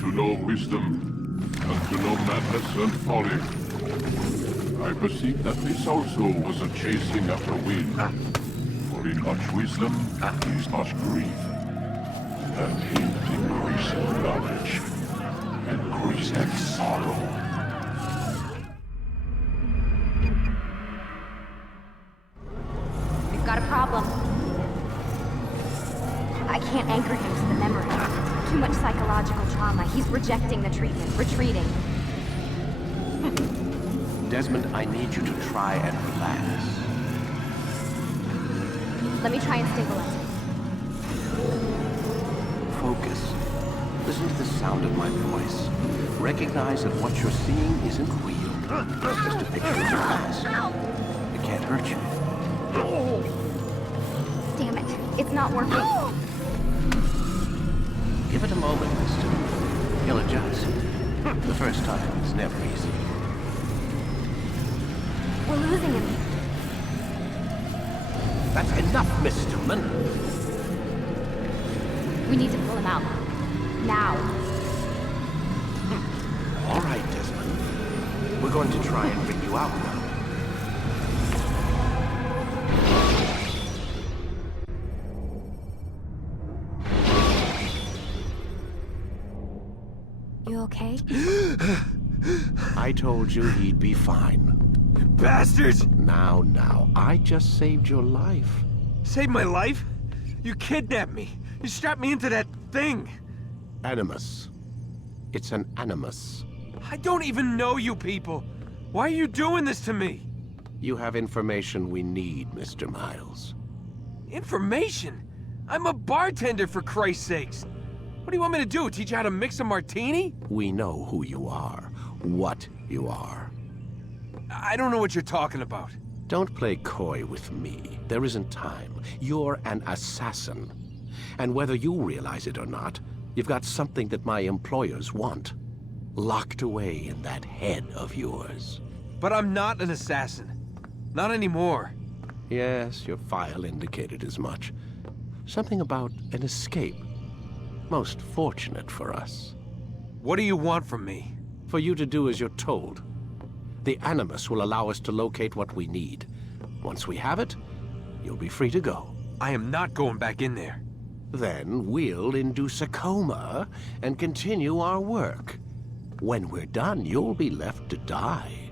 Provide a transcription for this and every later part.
to know wisdom, and to know madness and folly. I perceive that this also was a chasing after wind. For in much wisdom is much grief, and in increasing knowledge increasing sorrow. We've got a problem. I can't anchor him to the memory. Too much psychological trauma. He's rejecting the treatment, retreating. Desmond, I need you to try and relax. Let me try and stabilize him. Focus. Listen to the sound of my voice. Recognize that what you're seeing isn't real. It's just a picture of the past. It can't hurt you. Damn it. It's not working. Give it a moment, mister. He'll adjust. The first time is never easy. We're losing him. That's enough, Miss Stillman. We need to pull him out. Now. All right, Desmond. We're going to try and bring you out now. You okay? I told you he'd be fine. Bastards! Now, I just saved your life. Saved my life? You kidnapped me. You strapped me into that thing. Animus. It's an animus. I don't even know you people. Why are you doing this to me? You have information we need, Mr. Miles. Information? I'm a bartender, for Christ's sakes. What do you want me to do? Teach you how to mix a martini? We know who you are, what you are. I don't know what you're talking about. Don't play coy with me. There isn't time. You're an assassin. And whether you realize it or not, you've got something that my employers want. Locked away in that head of yours. But I'm not an assassin. Not anymore. Yes, your file indicated as much. Something about an escape. Most fortunate for us. What do you want from me? For you to do as you're told. The Animus will allow us to locate what we need. Once we have it, you'll be free to go. I am not going back in there. Then we'll induce a coma and continue our work. When we're done, you'll be left to die.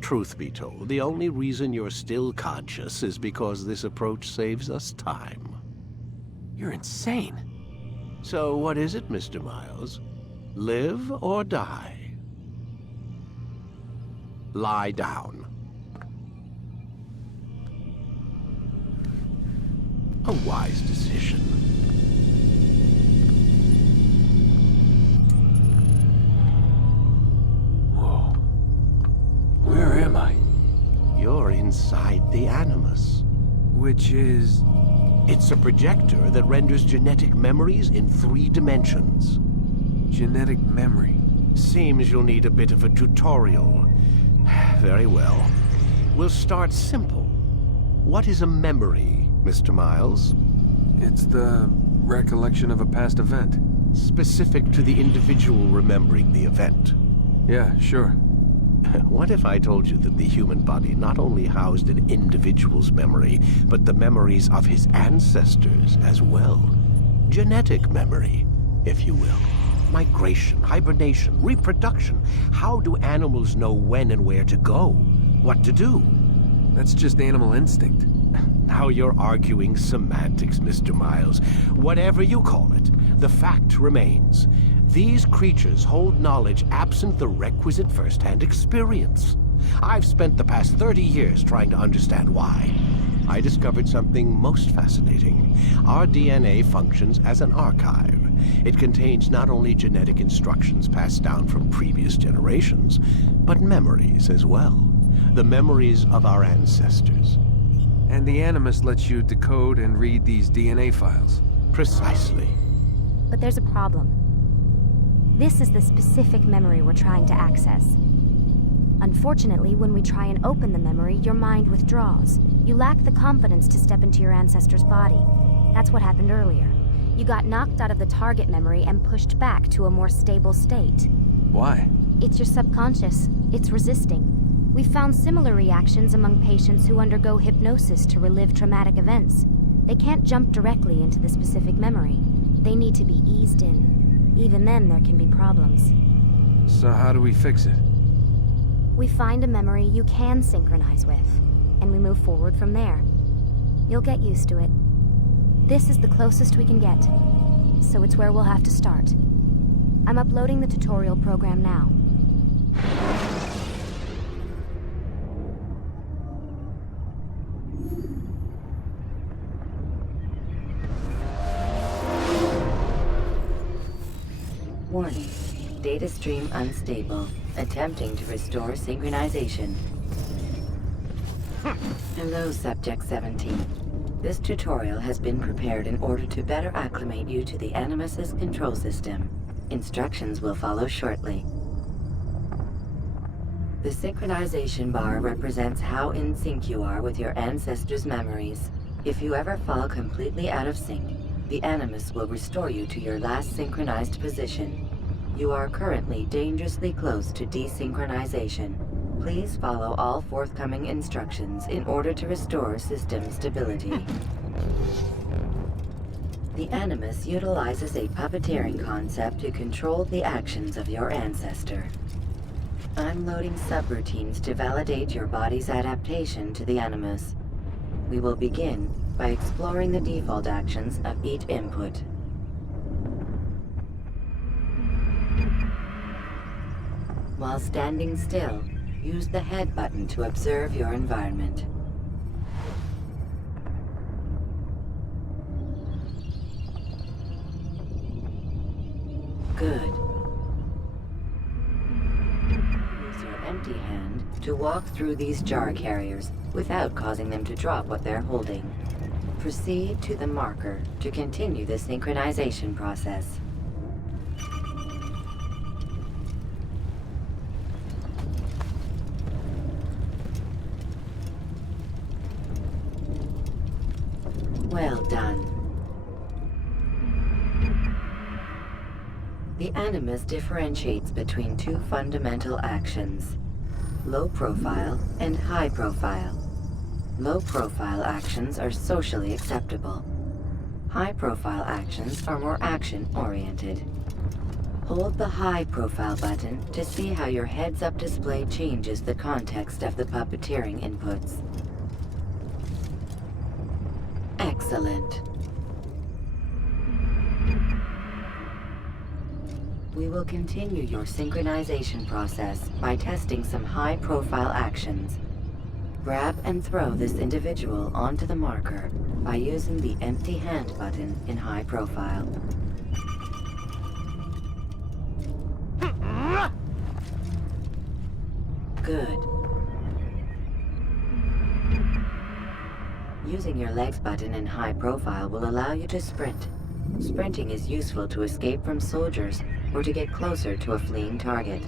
Truth be told, the only reason you're still conscious is because this approach saves us time. You're insane. So what is it, Mr. Miles? Live or die? Lie down. A wise decision. Whoa. Where am I? You're inside the Animus. Which is... It's a projector that renders genetic memories in 3 dimensions. genetic memory. Seems you'll need a bit of a tutorial. Very well. We'll start simple. What is a memory, Mr. Miles? It's the recollection of a past event. Specific to the individual remembering the event. Yeah, sure. What if I told you that the human body not only housed an individual's memory, but the memories of his ancestors as well? Genetic memory, if you will. Migration, hibernation, reproduction. How do animals know when and where to go? What to do? That's just animal instinct. Now you're arguing semantics, Mr. Miles. Whatever you call it, the fact remains. These creatures hold knowledge absent the requisite first-hand experience. I've spent the past 30 years trying to understand why. I discovered something most fascinating. Our DNA functions as an archive. It contains not only genetic instructions passed down from previous generations, but memories as well. The memories of our ancestors. And the Animus lets you decode and read these DNA files. Precisely. But there's a problem. This is the specific memory we're trying to access. Unfortunately, when we try and open the memory, your mind withdraws. You lack the confidence to step into your ancestor's body. That's what happened earlier. You got knocked out of the target memory and pushed back to a more stable state. Why? It's your subconscious. It's resisting. We've found similar reactions among patients who undergo hypnosis to relive traumatic events. They can't jump directly into the specific memory. They need to be eased in. Even then, there can be problems. So how do we fix it? We find a memory you can synchronize with, and we move forward from there. You'll get used to it. This is the closest we can get, so it's where we'll have to start. I'm uploading the tutorial program now. Warning. Data stream unstable. Attempting to restore synchronization. Hello, Subject 17. This tutorial has been prepared in order to better acclimate you to the Animus's control system. Instructions will follow shortly. The synchronization bar represents how in sync you are with your ancestors' memories. If you ever fall completely out of sync, the Animus will restore you to your last synchronized position. You are currently dangerously close to desynchronization. Please follow all forthcoming instructions in order to restore system stability. The Animus utilizes a puppeteering concept to control the actions of your ancestor. I'm loading subroutines to validate your body's adaptation to the Animus. We will begin by exploring the default actions of each input. While standing still, use the head button to observe your environment. Good. Use your empty hand to walk through these jar carriers without causing them to drop what they're holding. Proceed to the marker to continue the synchronization process. Well done. The Animus differentiates between two fundamental actions: low profile and high profile. Low profile actions are socially acceptable. High profile actions are more action-oriented. Hold the high profile button to see how your heads-up display changes the context of the puppeteering inputs. Excellent. We will continue your synchronization process by testing some high-profile actions. Grab and throw this individual onto the marker by using the empty hand button in high profile. Good. Using your legs button in high profile will allow you to sprint. Sprinting is useful to escape from soldiers or to get closer to a fleeing target.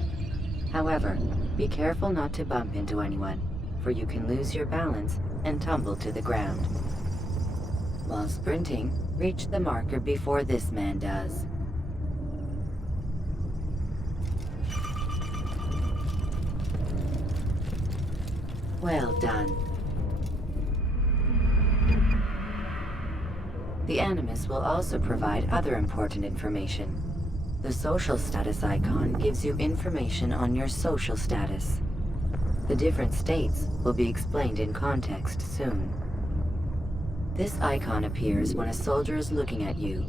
However, be careful not to bump into anyone, for you can lose your balance and tumble to the ground. While sprinting, reach the marker before this man does. Well done. The Animus will also provide other important information. The social status icon gives you information on your social status. The different states will be explained in context soon. This icon appears when a soldier is looking at you.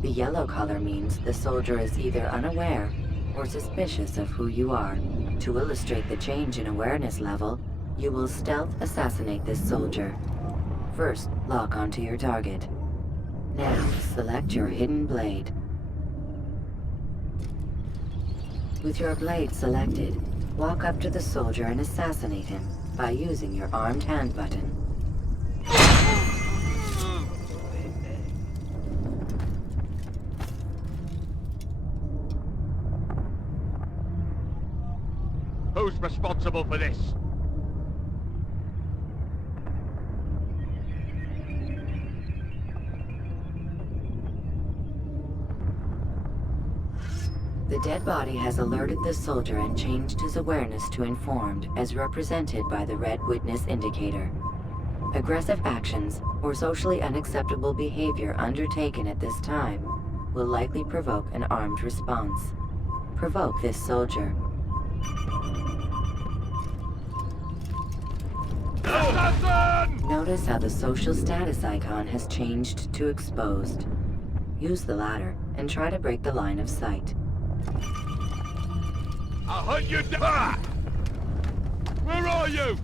The yellow color means the soldier is either unaware or suspicious of who you are. To illustrate the change in awareness level, you will stealth assassinate this soldier. First, lock onto your target. Now, select your hidden blade. With your blade selected, walk up to the soldier and assassinate him by using your armed hand button. Who's responsible for this? The dead body has alerted the soldier and changed his awareness to informed, as represented by the red witness indicator. Aggressive actions or socially unacceptable behavior undertaken at this time will likely provoke an armed response. Provoke this soldier. Assassin! Notice how the social status icon has changed to exposed. Use the ladder and try to break the line of sight. I'll hunt you down! Where are you?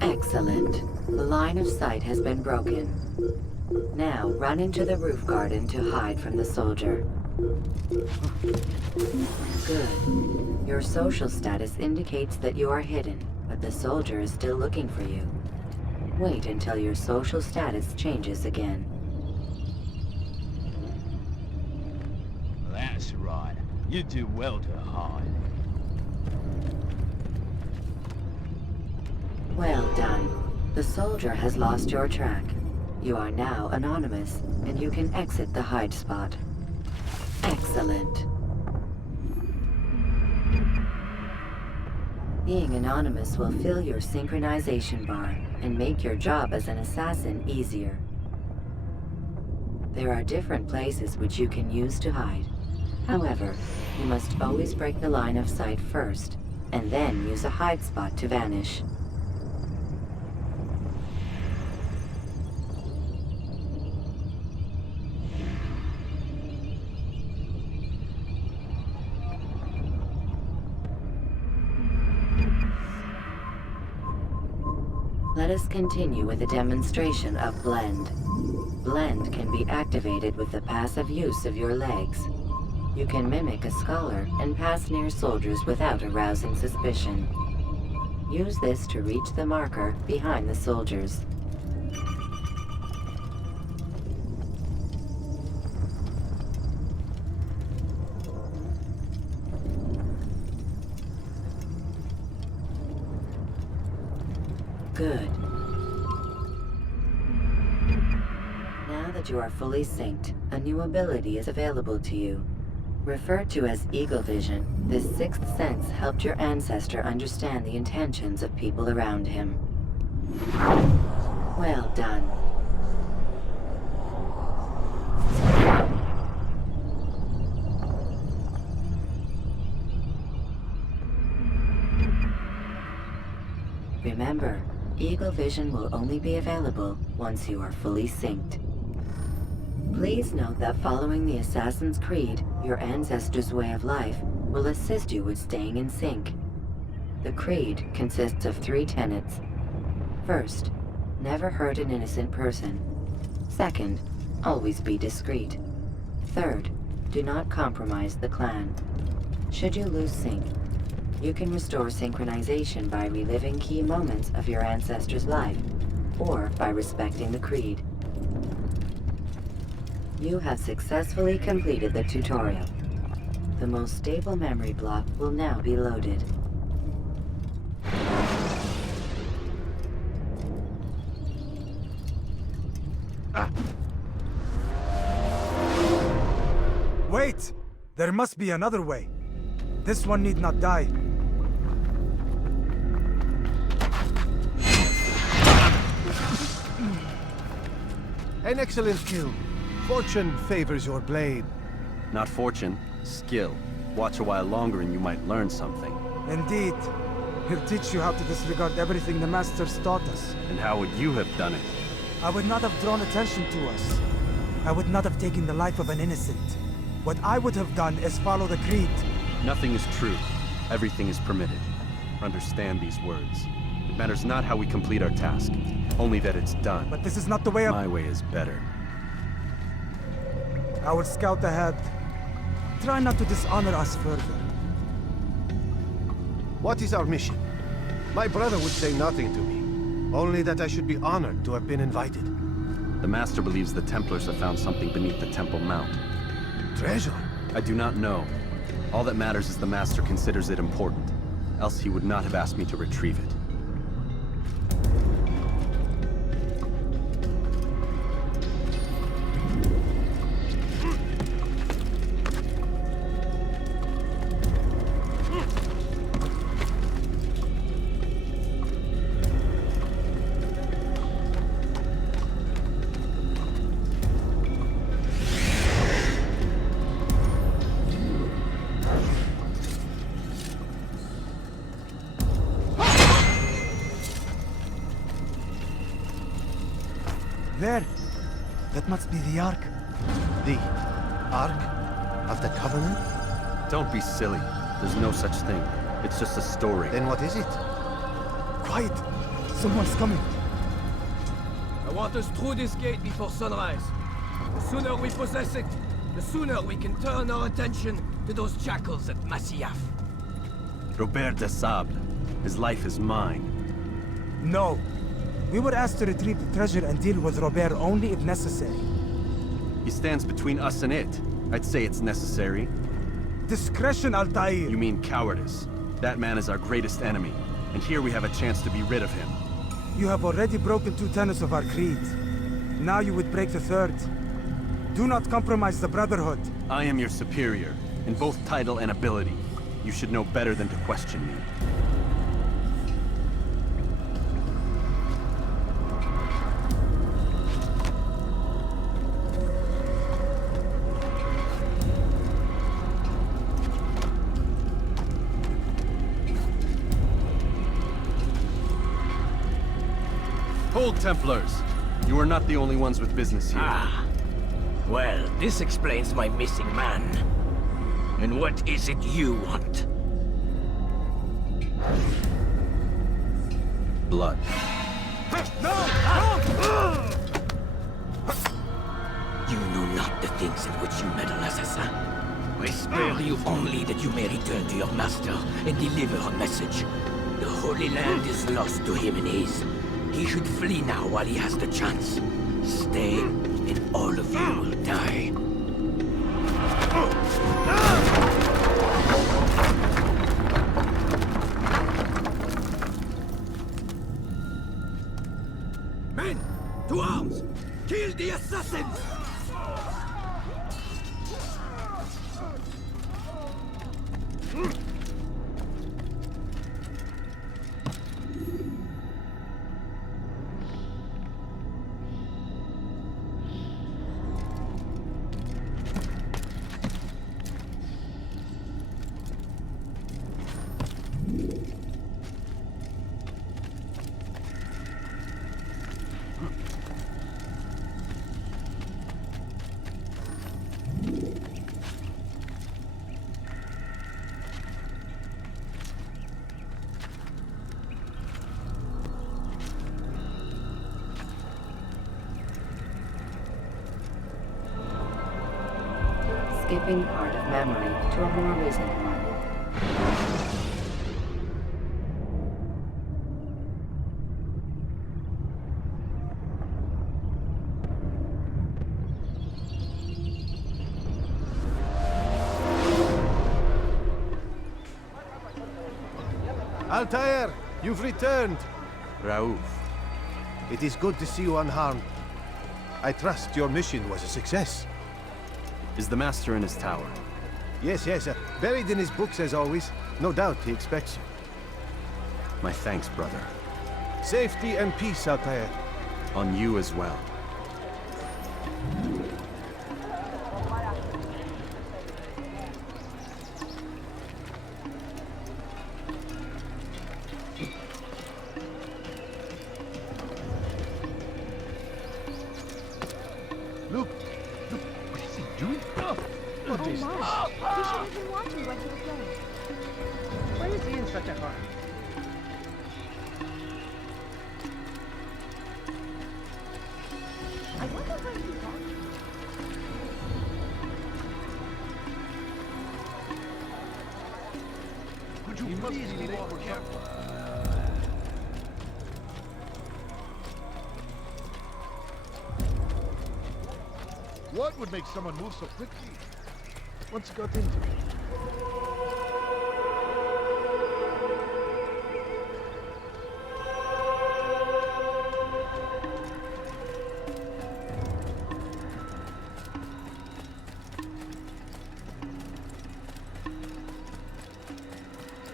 Excellent. The line of sight has been broken. Now run into the roof garden to hide from the soldier. Good. Your social status indicates that you are hidden, but the soldier is still looking for you. Wait until your social status changes again. That's right. You do well to hide. Well done. The soldier has lost your track. You are now anonymous, and you can exit the hide spot. Excellent. Being anonymous will fill your synchronization bar and make your job as an assassin easier. There are different places which you can use to hide. However, you must always break the line of sight first, and then use a hide spot to vanish. Let us continue with a demonstration of Blend. Blend can be activated with the passive use of your legs. You can mimic a scholar and pass near soldiers without arousing suspicion. Use this to reach the marker behind the soldiers. Good. Now that you are fully synced, a new ability is available to you. Referred to as Eagle Vision, this sixth sense helped your ancestor understand the intentions of people around him. Well done. Remember, Eagle Vision will only be available once you are fully synced. Please note that following the Assassin's Creed, your ancestors' way of life, will assist you with staying in sync. The Creed consists of 3 tenets. First, never hurt an innocent person. Second, always be discreet. Third, do not compromise the clan. Should you lose sync, you can restore synchronization by reliving key moments of your ancestor's life, or by respecting the Creed. You have successfully completed the tutorial. The most stable memory block will now be loaded. Wait! There must be another way. This one need not die. An excellent kill. Fortune favors your blade. Not fortune, skill. Watch a while longer and you might learn something. Indeed. He'll teach you how to disregard everything the Masters taught us. And how would you have done it? I would not have drawn attention to us. I would not have taken the life of an innocent. What I would have done is follow the Creed. Nothing is true. Everything is permitted. Understand these words. It matters not how we complete our task, only that it's done. But this is not the way of... My way is better. I will scout ahead. Try not to dishonor us further. What is our mission? My brother would say nothing to me. Only that I should be honored to have been invited. The Master believes the Templars have found something beneath the Temple Mount. Treasure? I do not know. All that matters is the Master considers it important. Else he would not have asked me to retrieve it. There! That must be the Ark. The Ark of the Covenant? Don't be silly. There's no such thing. It's just a story. Then what is it? Quiet! Someone's coming. I want us through this gate before sunrise. The sooner we possess it, the sooner we can turn our attention to those jackals at Masyaf. Robert de Sablé. His life is mine. No. We were asked to retrieve the treasure and deal with Robert only if necessary. He stands between us and it. I'd say it's necessary. Discretion, Altair! You mean cowardice. That man is our greatest enemy, and here we have a chance to be rid of him. You have already broken 2 tenets of our creed. Now you would break the 3rd. Do not compromise the Brotherhood. I am your superior, in both title and ability. You should know better than to question me. Hold, Templars! You are not the only ones with business here. Ah. Well, this explains my missing man. And what is it you want? Blood. You know not the things in which you meddle, Assassin. I spare you only that you may return to your master and deliver a message. The Holy Land is lost to him and his. He should flee now while he has the chance. Stay, and all of you will die. Men, to arms! Kill the assassins! Skipping part of memory to a more recent one. Altair, you've returned. Raouf. It is good to see you unharmed. I trust your mission was a success. Is the Master in his tower? Yes, buried in his books as always. No doubt he expects you. My thanks, brother. Safety and peace, Altair. On you as well. Look, what is he doing? What is this? He should have been watching what he was doing. Why is he in such a hurry? I wonder where he's gone. Could you please be more careful? What would make someone move so quickly? Once he got into it.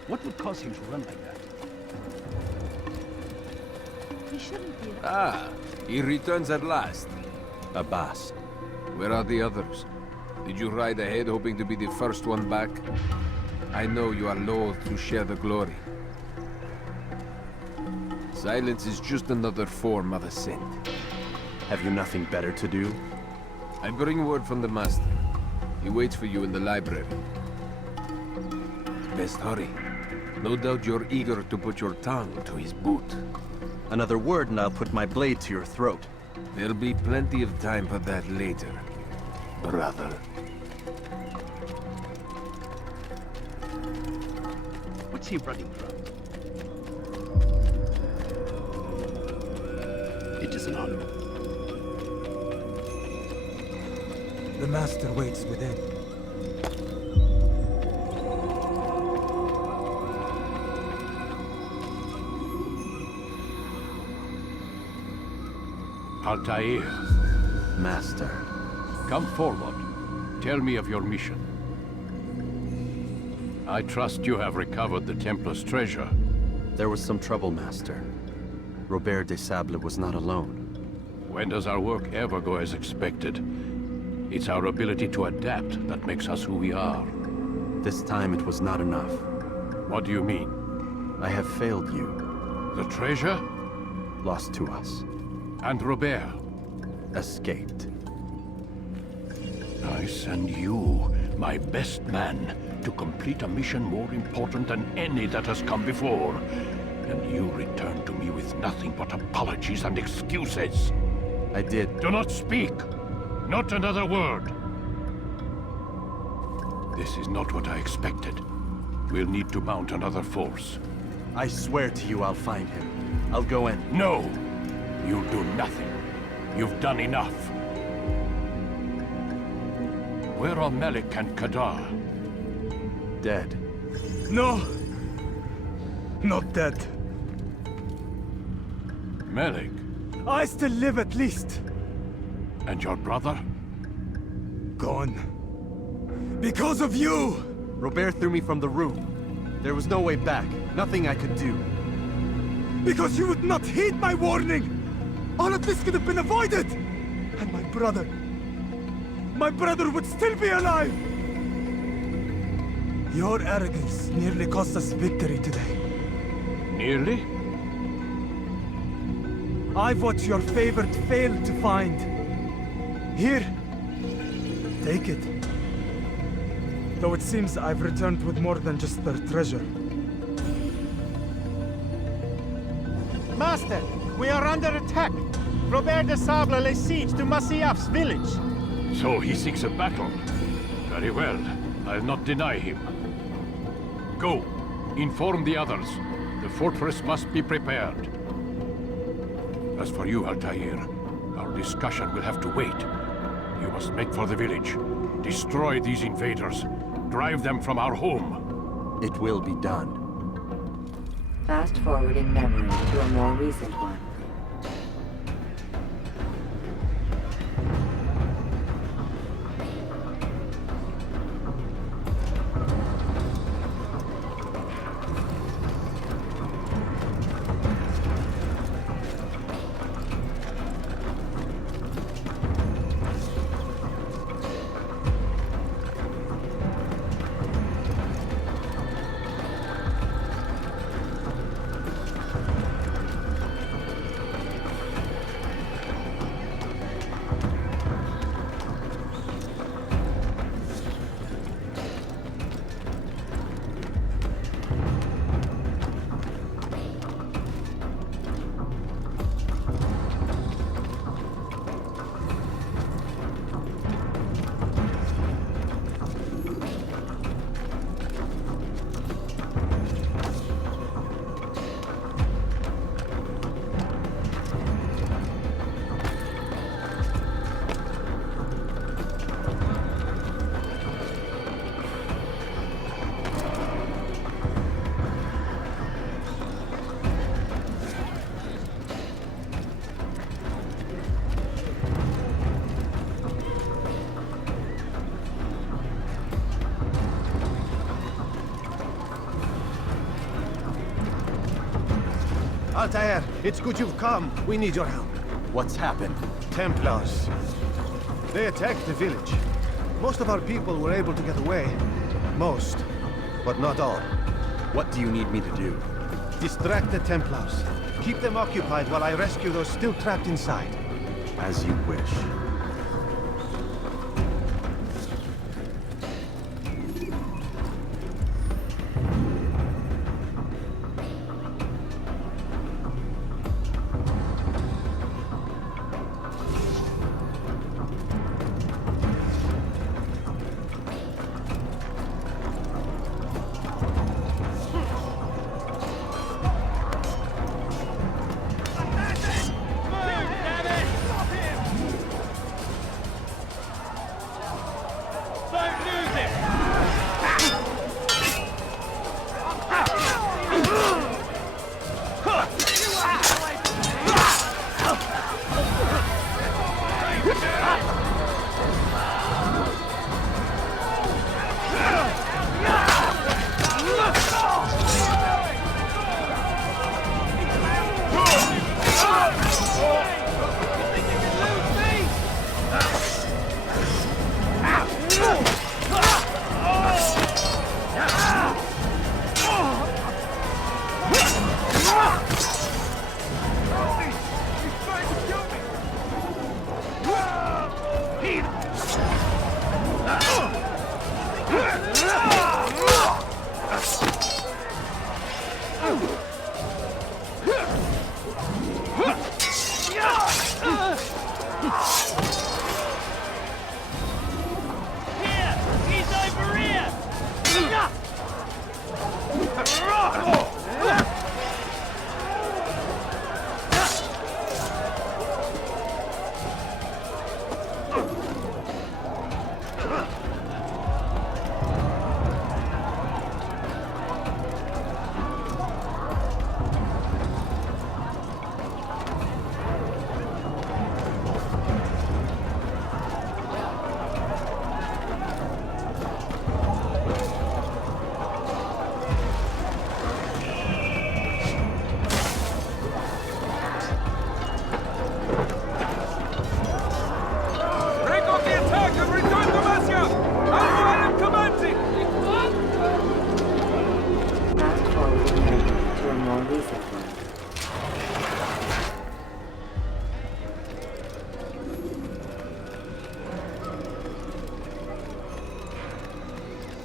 What would cause him to run like that? He shouldn't be. Ah, he returns at last. Abbas. Where are the others? Did you ride ahead hoping to be the first one back? I know you are loath to share the glory. Silence is just another form of assent. Have you nothing better to do? I bring word from the Master. He waits for you in the library. Best hurry. No doubt you're eager to put your tongue to his boot. Another word and I'll put my blade to your throat. There'll be plenty of time for that later, brother. What's he running from? It is an honor. The Master waits within. Altair, Master. come forward. Tell me of your mission. I trust you have recovered the Templar's treasure. There was some trouble, Master. Robert de Sablé was not alone. When does our work ever go as expected? It's our ability to adapt that makes us who we are. This time it was not enough. What do you mean? I have failed you. The treasure? Lost to us. And Robert? Escaped. I send you, my best man, to complete a mission more important than any that has come before. And you return to me with nothing but apologies and excuses. I did. Do not speak! Not another word! This is not what I expected. We'll need to mount another force. I swear to you I'll find him. I'll go in. No! You'll do nothing. You've done enough. Where are Melik and Kadar? Dead. No! Not dead. Melik? I still live at least. And your brother? Gone. Because of you! Robert threw me from the room. There was no way back. Nothing I could do. Because you would not heed my warning! All of this could have been avoided! And my brother would still be alive! Your arrogance nearly cost us victory today. Nearly? I've what your favorite failed to find. Here, take it. Though it seems I've returned with more than just their treasure. Master, we are under attack. Robert de Sablé lays siege to Masyaf's village. So he seeks a battle. Very well. I'll not deny him. Go. Inform the others. The fortress must be prepared. As for you, Altair, our discussion will have to wait. You must make for the village. Destroy these invaders. Drive them from our home. It will be done. Fast forward in memory to a more recent one. Altair, it's good you've come. We need your help. What's happened? Templars. They attacked the village. Most of our people were able to get away. Most, but not all. What do you need me to do? Distract the Templars. Keep them occupied while I rescue those still trapped inside. As you wish.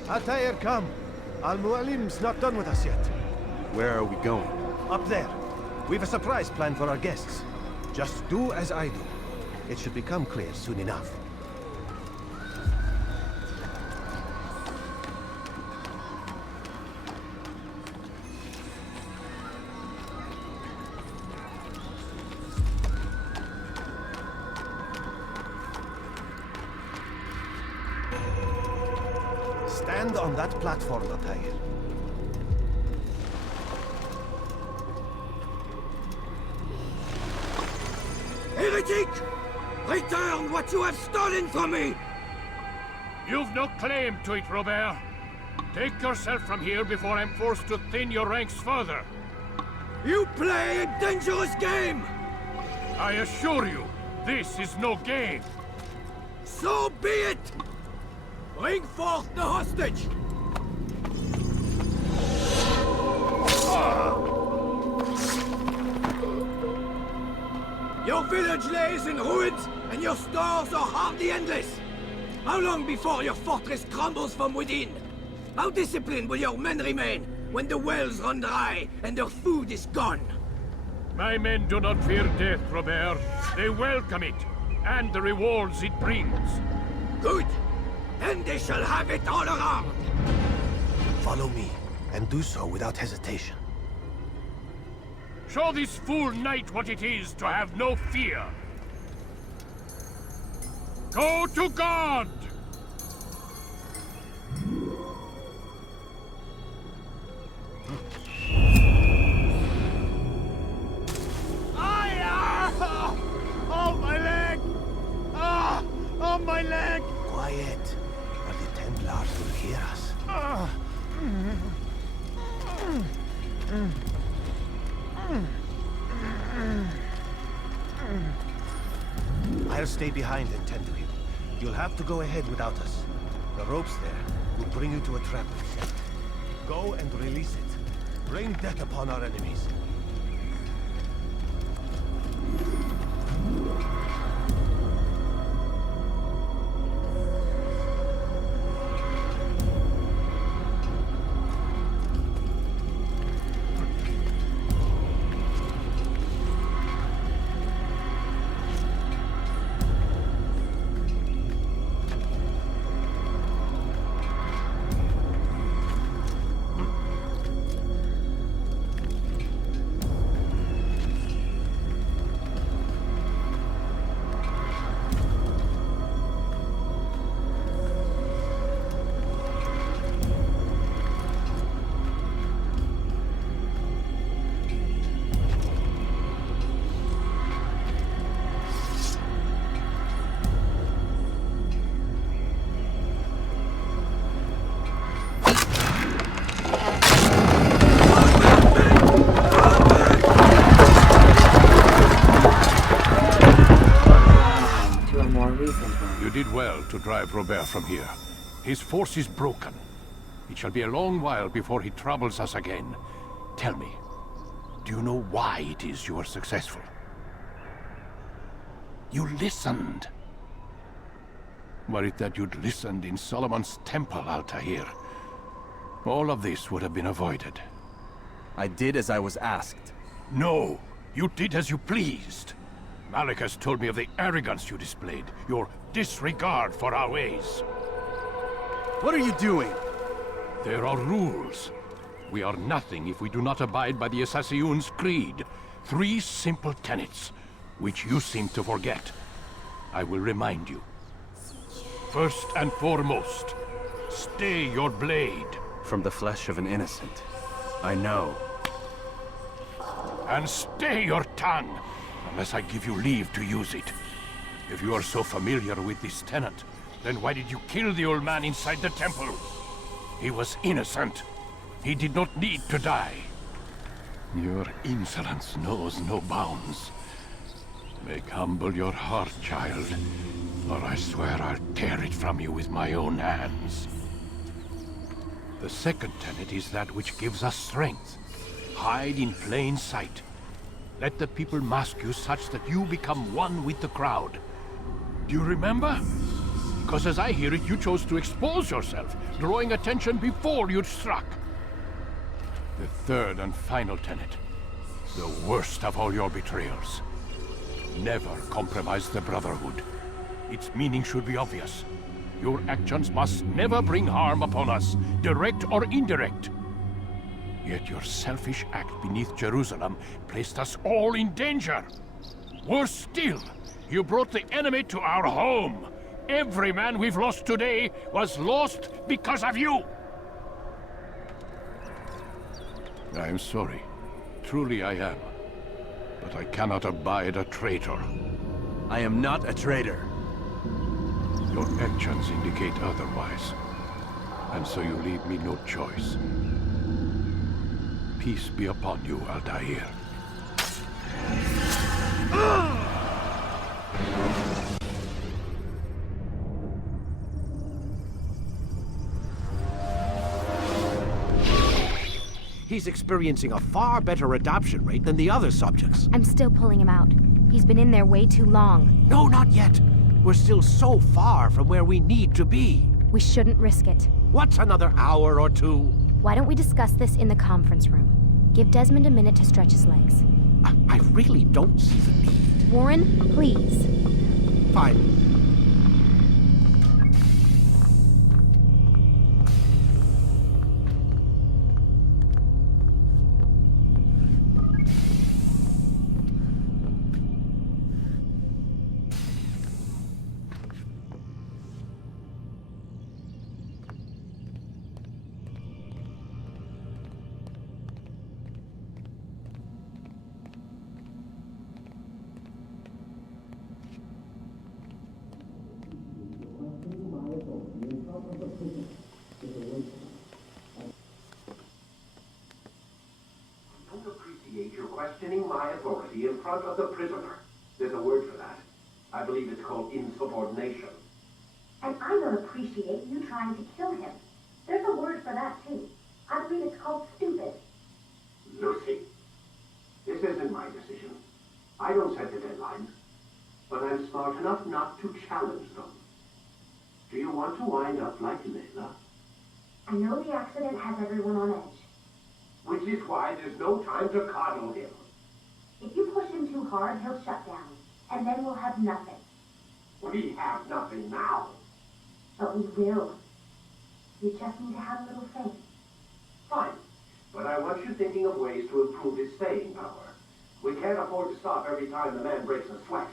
Altair, come. Mualim's not done with us yet. Where are we going? Up there. We've a surprise planned for our guests. Just do as I do. It should become clear soon enough. Stand on that platform, Altair. Heretic! Return what you have stolen from me! You've no claim to it, Robert. Take yourself from here before I'm forced to thin your ranks further. You play a dangerous game! I assure you, this is no game. So be it! Bring forth the hostage! Your village lays in ruins, and your stores are hardly endless. How long before your fortress crumbles from within? How disciplined will your men remain when the wells run dry and their food is gone? My men do not fear death, Robert. They welcome it, and the rewards it brings. Good. Then they shall have it all around. Follow me, and do so without hesitation. Show this fool knight what it is to have no fear. Go to God! Oh, my leg! Ah! Oh, my leg! Quiet, or the Templars will hear us. I'll stay behind and tend to him. You'll have to go ahead without us. The ropes there will bring you to a trap. Go and release it. Bring death upon our enemies. did well to drive Robert from here. His force is broken. It shall be a long while before he troubles us again. Tell me, do you know why it is you are successful? You listened. Were it that you'd listened in Solomon's temple, Altair, all of this would have been avoided. I did as I was asked. No, you did as you pleased. Malik has told me of the arrogance you displayed, your disregard for our ways. What are you doing? There are rules. We are nothing if we do not abide by the Assassin's creed. 3 simple tenets, which you seem to forget. I will remind you. First and foremost, stay your blade. From the flesh of an innocent. I know. And stay your tongue, unless I give you leave to use it. If you are so familiar with this tenet, then why did you kill the old man inside the temple? He was innocent. He did not need to die. Your insolence knows no bounds. Make humble your heart, child, or I swear I'll tear it from you with my own hands. The second tenet is that which gives us strength. Hide in plain sight. Let the people mask you such that you become one with the crowd. Do you remember? Because as I hear it, you chose to expose yourself, drawing attention before you'd struck. The third and final tenet. The worst of all your betrayals. Never compromise the Brotherhood. Its meaning should be obvious. Your actions must never bring harm upon us, direct or indirect. Yet your selfish act beneath Jerusalem placed us all in danger. Worse still, you brought the enemy to our home. Every man we've lost today was lost because of you. I am sorry. Truly I am. But I cannot abide a traitor. I am not a traitor. Your actions indicate otherwise. And so you leave me no choice. Peace be upon you, Altair. He's experiencing a far better adoption rate than the other subjects. I'm still pulling him out. He's been in there way too long. No, not yet. We're still so far from where we need to be. We shouldn't risk it. What's another hour or 2? Why don't we discuss this in the conference room? Give Desmond a minute to stretch his legs. I really don't see the need. Warren, please. Fine. Questioning my authority in front of the prisoner. There's a word for that. I believe it's called insubordination. And I don't appreciate you trying to kill him. There's a word for that, too. I believe it's called stupid. Lucy, this isn't my decision. I don't set the deadlines. But I'm smart enough not to challenge them. Do you want to wind up like Layla? I know the accident has everyone on edge. Which is why there's no time to coddle him. If you push him too hard, he'll shut down. And then we'll have nothing. We have nothing now. But we will. You just need to have a little faith. Fine. But I want you thinking of ways to improve his staying power. We can't afford to stop every time the man breaks a sweat.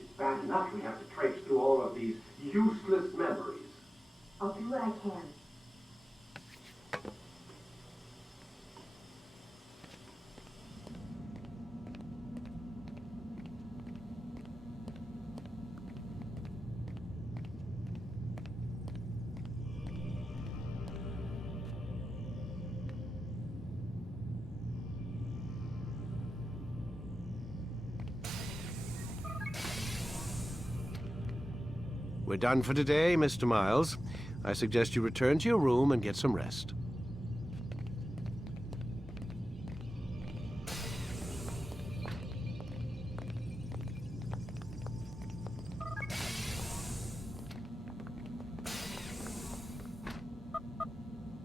It's bad enough we have to traipse through all of these useless memories. I'll do what I can. We're done for today, Mr. Miles. I suggest you return to your room and get some rest.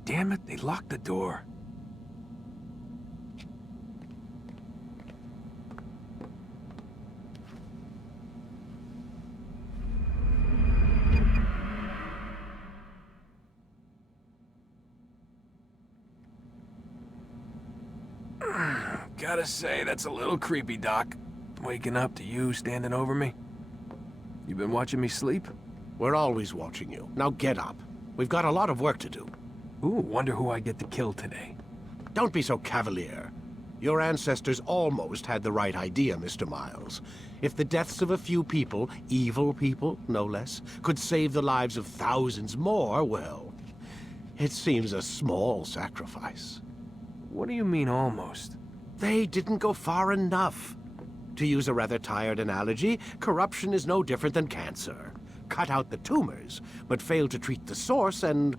Damn it, they locked the door. Gotta say, that's a little creepy, Doc. Waking up to you standing over me. You been watching me sleep? We're always watching you. Now get up. We've got a lot of work to do. Ooh, wonder who I get to kill today. Don't be so cavalier. Your ancestors almost had the right idea, Mr. Miles. If the deaths of a few people, evil people, no less, could save the lives of thousands more, well, it seems a small sacrifice. What do you mean, almost? They didn't go far enough. To use a rather tired analogy, corruption is no different than cancer. Cut out the tumors, but fail to treat the source and,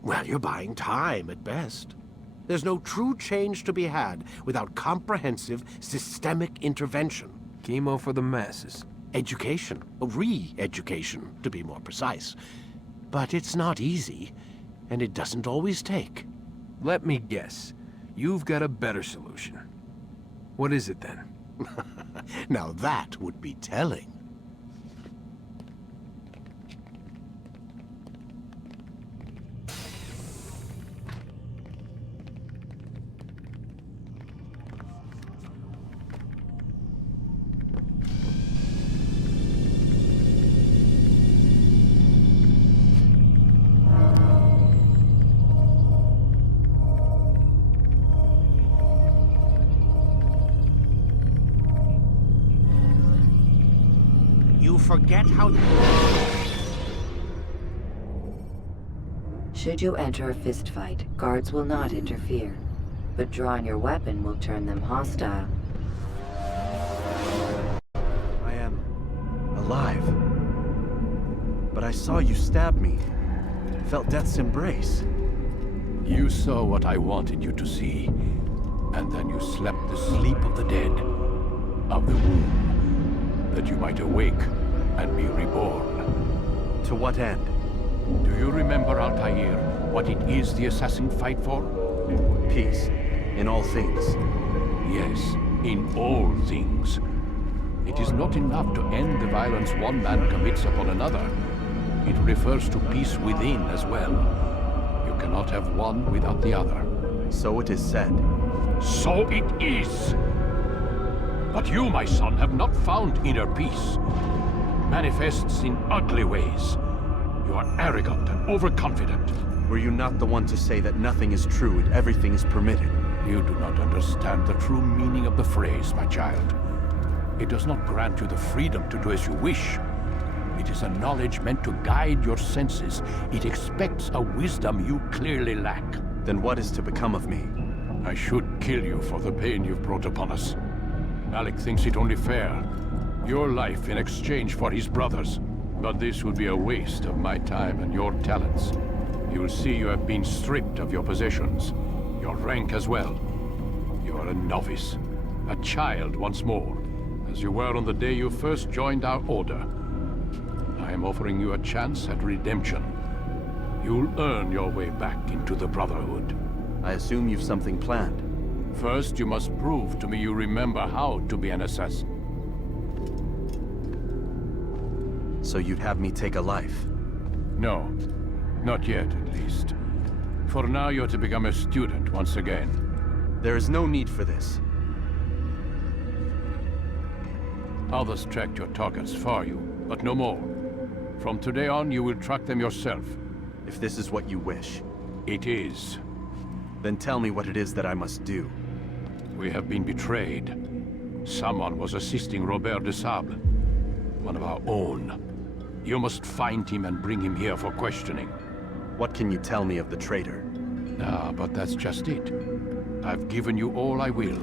well, you're buying time at best. There's no true change to be had without comprehensive, systemic intervention. Chemo for the masses. Education. Re-education, to be more precise. But it's not easy, and it doesn't always take. Let me guess. You've got a better solution. What is it, then? Now that would be telling. Forget how... Should you enter a fistfight, guards will not interfere, but drawing your weapon will turn them hostile. I am alive. But I saw you stab me. Felt death's embrace. You saw what I wanted you to see, and then you slept the sleep of the dead, of the womb, that you might awake and be reborn. To what end? Do you remember, Altair, what it is the assassin fight for? Peace. In all things. Yes, in all things. It is not enough to end the violence one man commits upon another. It refers to peace within as well. You cannot have one without the other. So it is said. So it is! But you, my son, have not found inner peace. Manifests in ugly ways. You are arrogant and overconfident. Were you not the one to say that nothing is true and everything is permitted? You do not understand the true meaning of the phrase, my child. It does not grant you the freedom to do as you wish. It is a knowledge meant to guide your senses. It expects a wisdom you clearly lack. Then what is to become of me? I should kill you for the pain you've brought upon us. Alec thinks it only fair. Your life in exchange for his brother's. But this would be a waste of my time and your talents. You will see you have been stripped of your possessions, your rank as well. You are a novice, a child once more, as you were on the day you first joined our order. I am offering you a chance at redemption. You'll earn your way back into the Brotherhood. I assume you've something planned. First, you must prove to me you remember how to be an assassin. So you'd have me take a life? No. Not yet, at least. For now, you're to become a student once again. There is no need for this. Others tracked your targets for you, but no more. From today on, you will track them yourself. If this is what you wish. It is. Then tell me what it is that I must do. We have been betrayed. Someone was assisting Robert de Sablé, one of our own. You must find him and bring him here for questioning. What can you tell me of the traitor? Ah, but that's just it. I've given you all I will.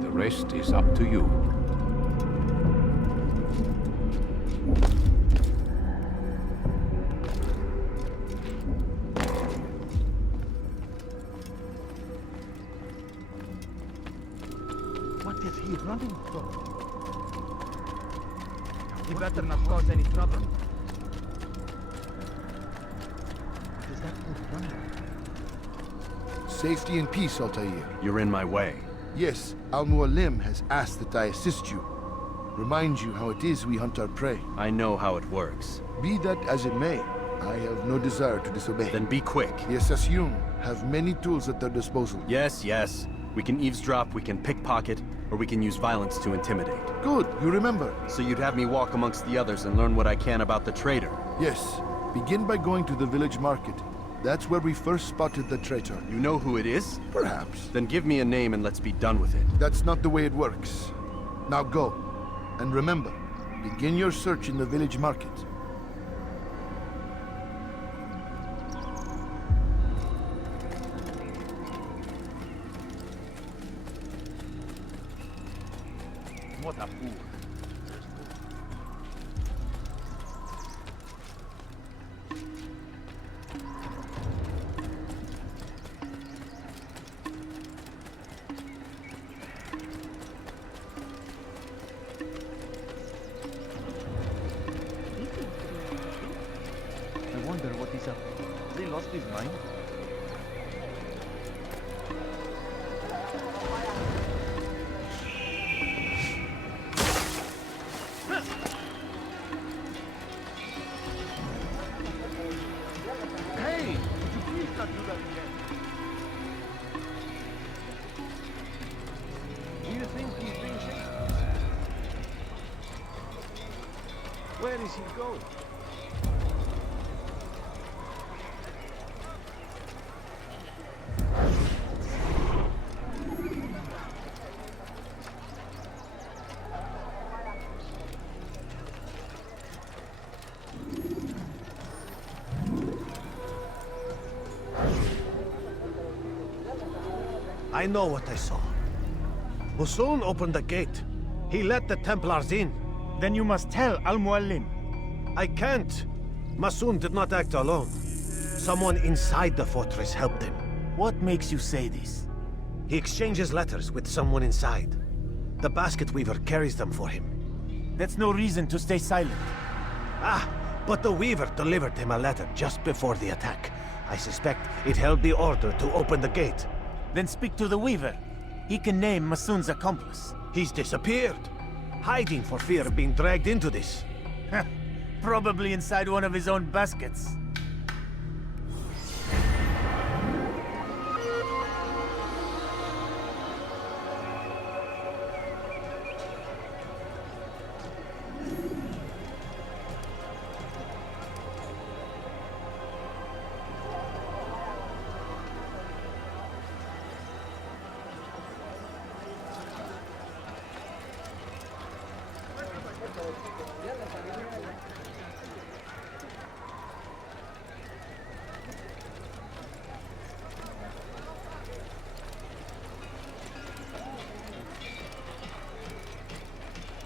The rest is up to you. What is he running from? He better not cause any trouble. What is that fool running? Safety and peace, Altair. You're in my way. Yes, Mualim has asked that I assist you. Remind you how it is we hunt our prey. I know how it works. Be that as it may, I have no desire to disobey. Then be quick. The Assassin have many tools at their disposal. Yes, yes. We can eavesdrop, we can pickpocket, or we can use violence to intimidate. Good, you remember. So you'd have me walk amongst the others and learn what I can about the traitor? Yes. Begin by going to the village market. That's where we first spotted the traitor. You know who it is? Perhaps. Then give me a name and let's be done with it. That's not the way it works. Now go. And remember, begin your search in the village market. What a fool. I wonder what he's up to. Has he lost his mind? Hey! Would you please not do that again? Do you think he's being chased? Where is he going? I know what I saw. Mualim opened the gate. He let the Templars in. Then you must tell Mualim. I can't. Mualim did not act alone. Someone inside the fortress helped him. What makes you say this? He exchanges letters with someone inside. The basket weaver carries them for him. That's no reason to stay silent. Ah, but the weaver delivered him a letter just before the attack. I suspect it held the order to open the gate. Then speak to the weaver. He can name Mualim's accomplice. He's disappeared. Hiding for fear of being dragged into this. Probably inside one of his own baskets.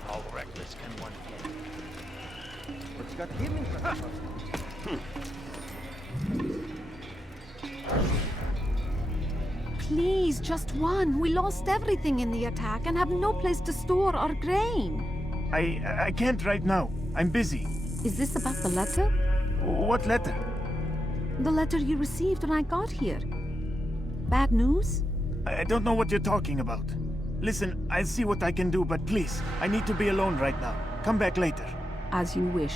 How reckless can one get? What's got him in such a Please, just one. We lost everything in the attack and have no place to store our grain. I can't right now. I'm busy. Is this about the letter? What letter? The letter you received when I got here. Bad news? I don't know what you're talking about. Listen, I'll see what I can do, but please, I need to be alone right now. Come back later. As you wish.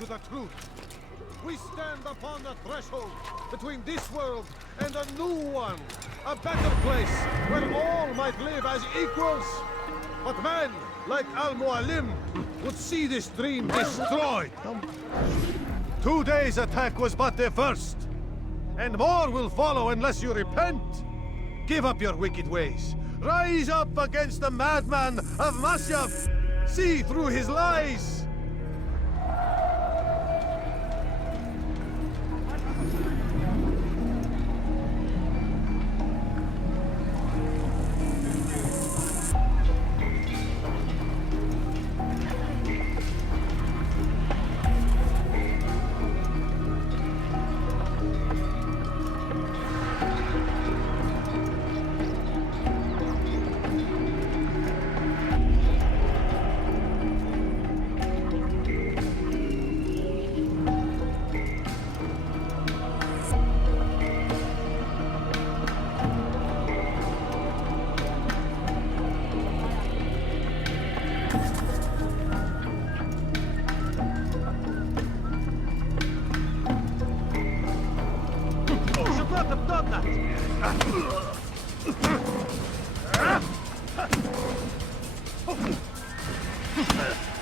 To the truth. We stand upon the threshold between this world and a new one. A better place where all might live as equals. But men like Mualim would see this dream destroyed. Today's attack was but the first. And more will follow unless you repent. Give up your wicked ways. Rise up against the madman of Masyaf. See through his lies.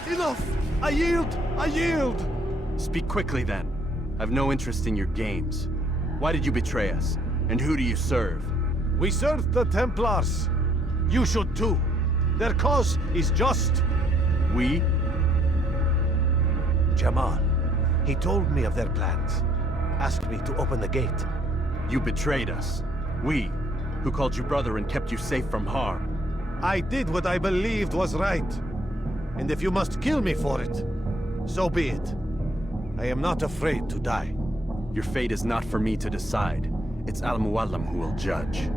Enough! I yield! I yield! Speak quickly then. I've no interest in your games. Why did you betray us? And who do you serve? We serve the Templars. You should too. Their cause is just. We? Jamal. He told me of their plans. Asked me to open the gate. You betrayed us. We, who called you brother and kept you safe from harm. I did what I believed was right. And if you must kill me for it, so be it. I am not afraid to die. Your fate is not for me to decide. It's Al-Mualim who will judge.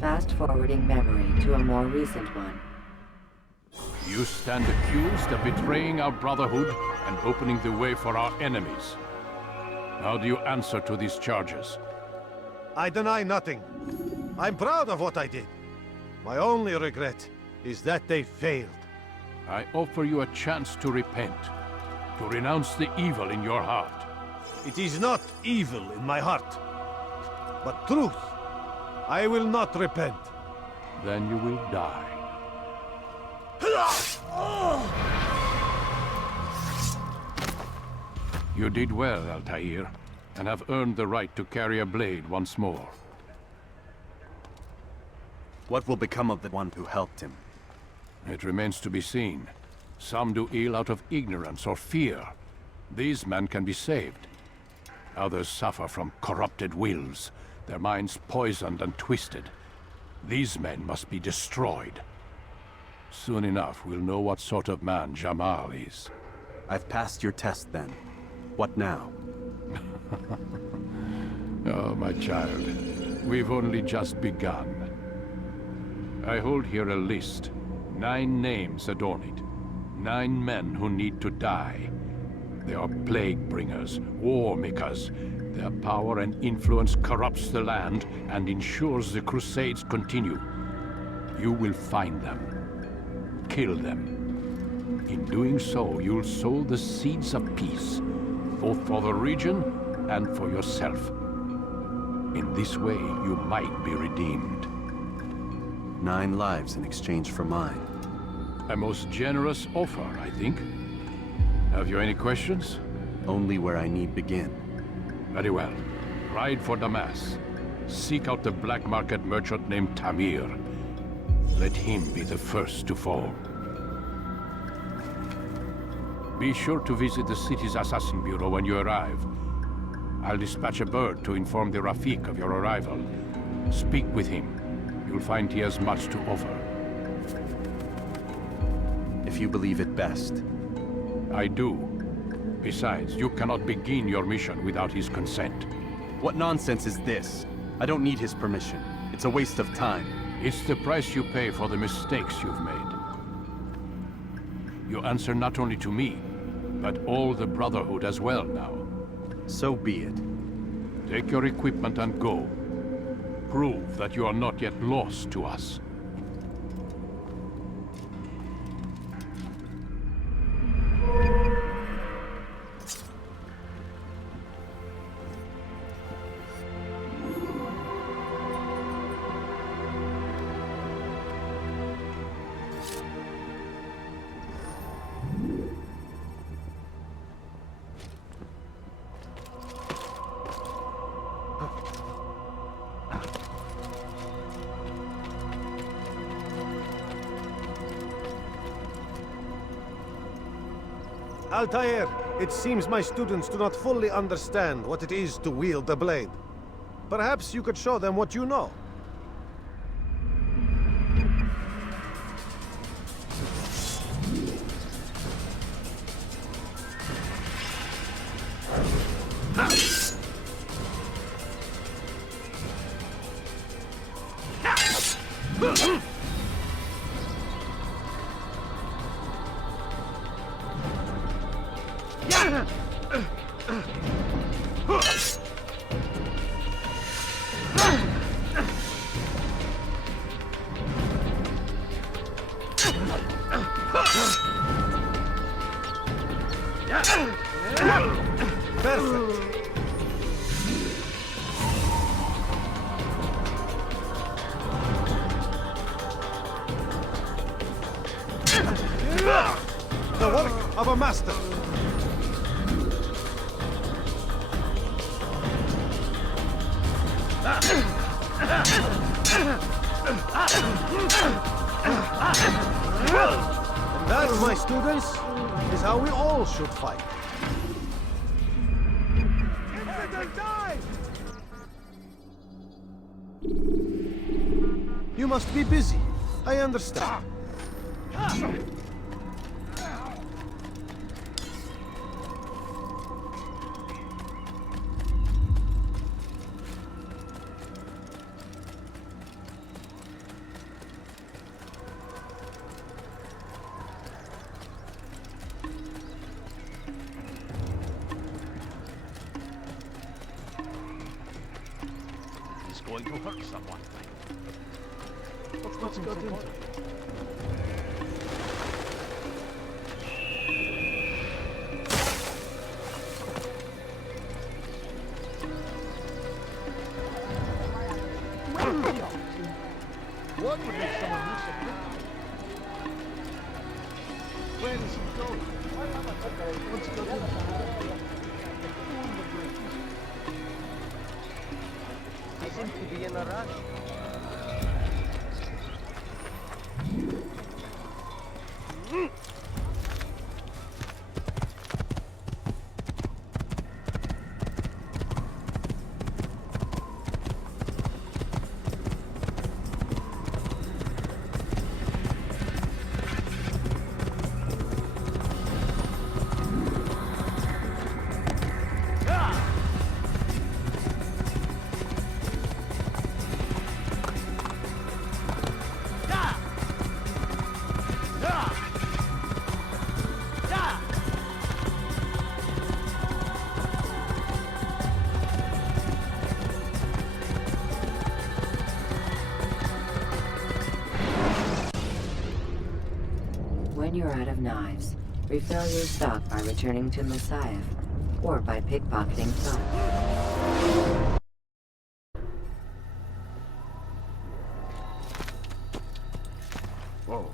Fast-forwarding memory to a more recent one. You stand accused of betraying our Brotherhood and opening the way for our enemies. How do you answer to these charges? I deny nothing. I'm proud of what I did. My only regret is that they failed. I offer you a chance to repent, to renounce the evil in your heart. It is not evil in my heart, but truth. I will not repent. Then you will die. You did well, Altair, and have earned the right to carry a blade once more. What will become of the one who helped him? It remains to be seen. Some do ill out of ignorance or fear. These men can be saved. Others suffer from corrupted wills, their minds poisoned and twisted. These men must be destroyed. Soon enough, we'll know what sort of man Jamal is. I've passed your test then. What now? Oh, my child. We've only just begun. I hold here a list. 9 names adorn it. 9 men who need to die. They are plague bringers, war makers. Their power and influence corrupts the land and ensures the Crusades continue. You will find them. Kill them. In doing so, you'll sow the seeds of peace, both for the region and for yourself. In this way, you might be redeemed. 9 lives in exchange for mine. A most generous offer, I think. Have you any questions? Only where I need begin. Very well. Ride for Damas. Seek out the black market merchant named Tamir. Let him be the first to fall. Be sure to visit the city's assassin bureau when you arrive. I'll dispatch a bird to inform the Rafik of your arrival. Speak with him. You'll find he has much to offer. If you believe it best. I do. Besides, you cannot begin your mission without his consent. What nonsense is this? I don't need his permission. It's a waste of time. It's the price you pay for the mistakes you've made. You answer not only to me, but all the Brotherhood as well now. So be it. Take your equipment and go. Prove that you are not yet lost to us. Altair, it seems my students do not fully understand what it is to wield the blade. Perhaps you could show them what you know. The work of a master. And that, my students, is how we all should fight. You must be busy. I understand. He's going to hurt someone. What's got into it? What would make someone move so quickly? Where does he go? What's got into it? He seems to be in a rush. When you're out of knives, refill your stock by returning to Masyaf, or by pickpocketing funds. Whoa.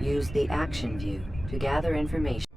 Use the action view to gather information.